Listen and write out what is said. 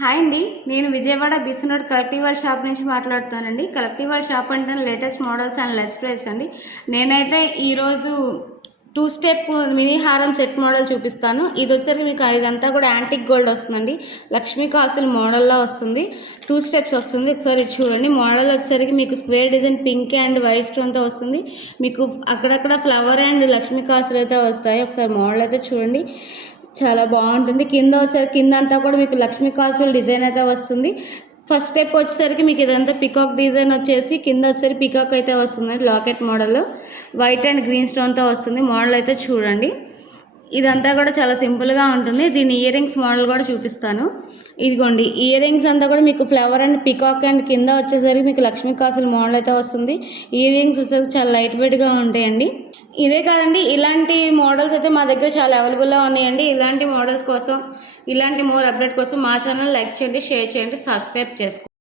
Hi అండి. నేను Vijayawada బిస్నోడ్ collective వాళ్ళ షాప్ నుంచి మాట్లాడుతానండి. కలెక్టివ్ వాళ్ళ షాప్ అంటే latest models and less price అండి. నేనైతే ఈరోజు 2 స్టెప్ మినీ హారం సెట్ మోడల్ చూపిస్తాను. ఇది వచ్చేసరికి మీకు ఇదంతా కూడా యాంటిక్ గోల్డ్ వస్తుందండి. లక్ష్మీ కాసులు మోడల్లో వస్తుంది. 2 స్టెప్స్ వస్తుంది. ఒకసారి చూడండి. మోడల్ వచ్చేసరికి మీకు square design pink and white స్టోన్తో వస్తుంది. మీకు అక్కడక్కడ ఫ్లవర్ అండ్ లక్ష్మీ కాసులు అయితే వస్తాయి. ఒకసారి మోడల్ అయితే చూడండి. చాలా బాగుంటుంది. కింద అంతా కూడా మీకు లక్ష్మీ కాసుల డిజైన్ అయితే వస్తుంది. ఫస్ట్ స్టెప్ వచ్చేసరికి మీకు ఇదంతా పికాక్ డిజైన్ వచ్చేసి కింద వచ్చేసరికి పికాక్ అయితే వస్తుంది. లాకెట్ మోడల్లో వైట్ అండ్ గ్రీన్ స్టోన్తో వస్తుంది. మోడల్ అయితే చూడండి. ఇదంతా కూడా చాలా సింపుల్గా ఉంటుంది. దీని ఇయర్ రింగ్స్ మోడల్ కూడా చూపిస్తాను. ఇదిగోండి, ఇయర్ రింగ్స్ అంతా కూడా మీకు ఫ్లవర్ అండ్ పికాక్ అండ్ కింద వచ్చేసరికి మీకు లక్ష్మీ కాసుల మోడల్ అయితే వస్తుంది. ఇయర్ రింగ్స్ వచ్చేసరికి చాలా లైట్ వెయిట్గా ఉంటాయండి. ఇదే కాదండి, ఇలాంటి మోడల్స్ అయితే మా దగ్గర చాలా అవైలబుల్గా ఉన్నాయండి. ఇలాంటి మోడల్స్ కోసం, ఇలాంటి మోర్ అప్డేట్ కోసం మా ఛానల్ లైక్ చేయండి, షేర్ చేయండి, సబ్స్క్రైబ్ చేసుకోండి.